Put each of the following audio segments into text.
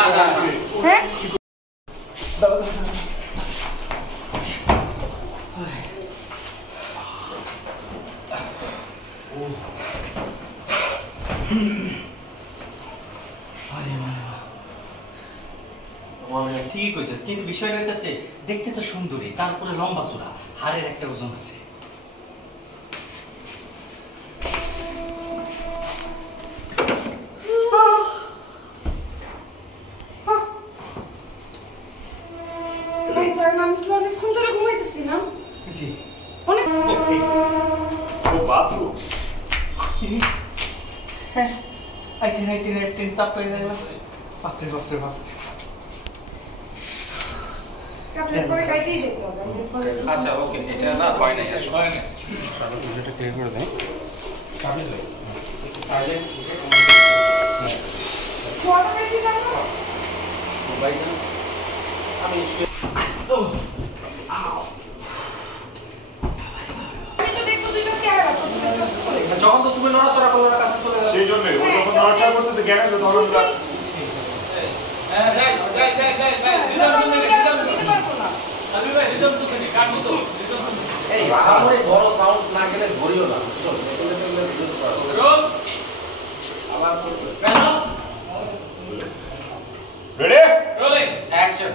হ্যাঁ ঠিক হয়েছে, কিন্তু বিষয়টা হইতেছে দেখতে তো সুন্দরী, তারপরে লম্বা চূড়া, হাড়ের একটা ওজন আছে। আমি কি অনেকক্ষণ ধরে ঘুমাইতেছি না? জি অনেক বাথরুম হ্যাঁ আইতে চাপ পেয়ে গেল। বাপরে বাপরে বাপ। আচ্ছা ওকে, এটা না হয় না, হয় না। এটা ক্লিয়ার করে দেয়। আমি যখন তো তুমি নড়াচড়া করলে না কাছে চলে যাবে, সেই জন্য ও যখন নড়াচড়া করতেছে জ্ঞান আছে তখন এই আহামরি বড় সাউন্ড না গেলে ধরিও না, বুঝছো? আবার রেডি রোলিং অ্যাকশন।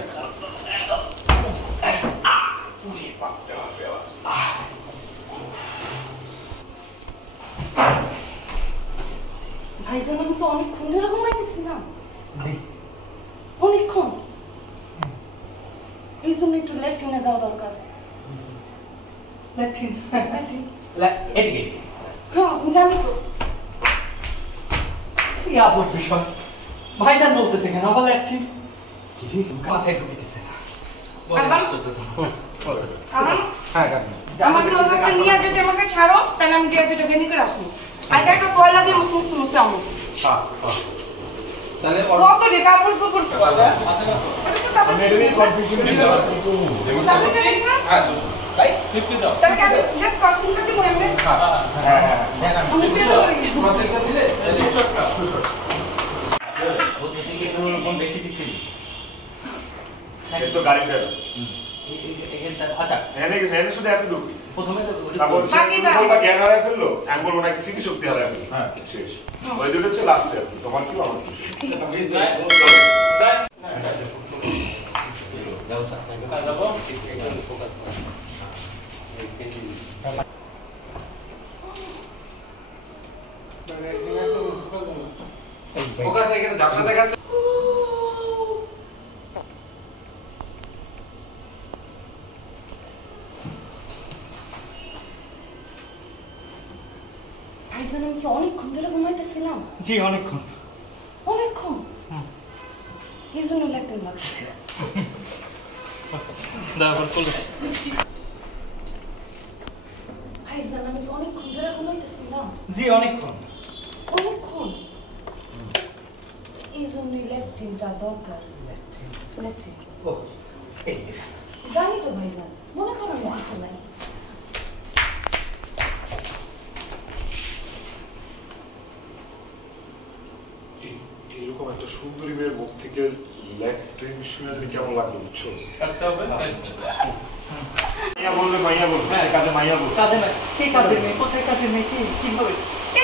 ভাইজান আমি তো অনেকক্ষণ ধরে ঘুমাইতেছি না। জি অনেকক্ষণ, এই জন্য একটু ল্যাট্রিনে যাওয়া দরকার। ল্যাট্রিন ল্যাট্রিন এদিকে হ্যাঁ আমি জানি তো। কি আবল বিষয়, ভাইজান বলতেছে কেন আবার ল্যাট্রিন? মাথায় ঢুকিতেছে না। আমার ক্লোজআপটা নিয়ে যদি আমাকে ছাড়ো তাহলে আমি যে দুটো বেনি করে আসবো। আর একটা কয়লা দিয়ে মুখ মুছতে আমো। তাহলে কত রে কাপড় সুপুর আচ্ছা আমি এটা নিয়ে কনফিউশন ছিল হ্যাঁ ভাই 50 দাও। তাহলে কি আমি জাস্ট ক্রসিং করতে মনে মনে হ্যাঁ হ্যাঁ দেখা আমি পেয়ে যাবো। প্রসেসটা দিলে এই শর্টটা শর্ট ও তো থেকে কোন বেশি দিছি। এই তো গাড়িটা আচ্ছা এনে শুধু এত ঢুকি প্রথমে তো তারপর বাকিটা বলবা জ্ঞান হারায় ফেললো আমি বলবো নাকি স্মৃতি শক্তি হারায় ফেললো হ্যাঁ শেষ ওই দুটো হচ্ছে লাস্টে আর কি তোমার কি আমার ফোকাস এখানে ঝাপটা দেখাচ্ছে। ভাইজান আমি কি অনেকক্ষণ ধরে ঘুমাইতেছিলাম? জি অনেকক্ষণ। অনেকক্ষণ এই জন্য ল্যাট্রিন লাগছে। ভাইজান আমি কি অনেকক্ষণ ধরে ঘুমাইতেছিলাম? জি অনেকক্ষণ। অনেকক্ষণ এই জন্য ল্যাট্রিনটা দরকার। ল্যাট্রিন ও এই জানি তো ভাইজান, মনে করেন কিছু নাই। এরকম একটা সুন্দরী মেয়ের মুখ থেকে ল্যাট্রিন শুনে তুমি কেমন লাগলো বুঝছো? মাইয়া বলবে হ্যাঁ কাজে মাইয়া বলবে কাজে না কি কাজে নেই, কোথায় কাজে নেই, কি হবে?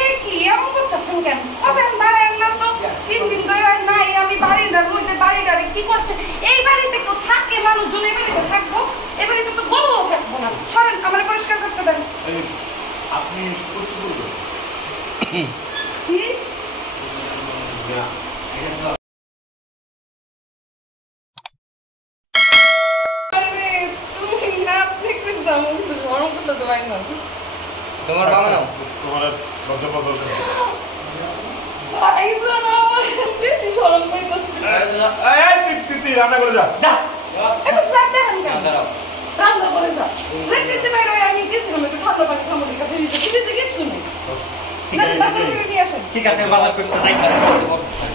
এই কি এমন করতেছেন কেন? কবেন বাড়ায় না তো 3 দিন ধরে নাই। আমি বাড়িটার মধ্যে বাড়িটারে কি করছে? এই বাড়িতে কেউ থাকে, মানুষজন এই বাড়িতে থাকবো, এই বাড়িতে তো গরুও থাকবো না। সরেন, আমার পরিষ্কার করতে দেন। আপনি শুধু বলবেন কি তুমি না দেখতে যাও, গরম করতে দেবাই না। তোমার বাবা নাও তোমার লজ্জা পাওয়া দরকার নেই। ভাইজান আমার বেশি শরম পাইতেছে। তুই রান্না করে যা যা এখন যান দেখেন কেন? দাঁড়াও। রান্না করে যা। লেট্রিনতে বাইরে আমি গেছিলাম একটু ঠান্ডা পানি খামাদের কাছে নিতে। তুমি যে কিছু নেই। ঠিক না আছে, বাসা থেকে নিয়ে আসেন। ঠিক আছে বাজার করতে যাইতেছি।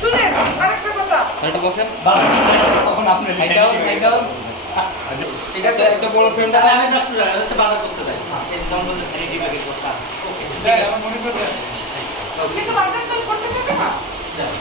শুনেন আরেকটা কথা, একটু বসেন। তখন আপনি ঠিক আছে, একটা বড় ফ্রেন্ড আমি জাস্ট বাজার করতে যাই। এই জঙ্গলের ভ্যানিটি ব্যাগের কথা। ওকে আমার মনে করতে কিন্তু বাজার তো করতে পারবে না। যাই।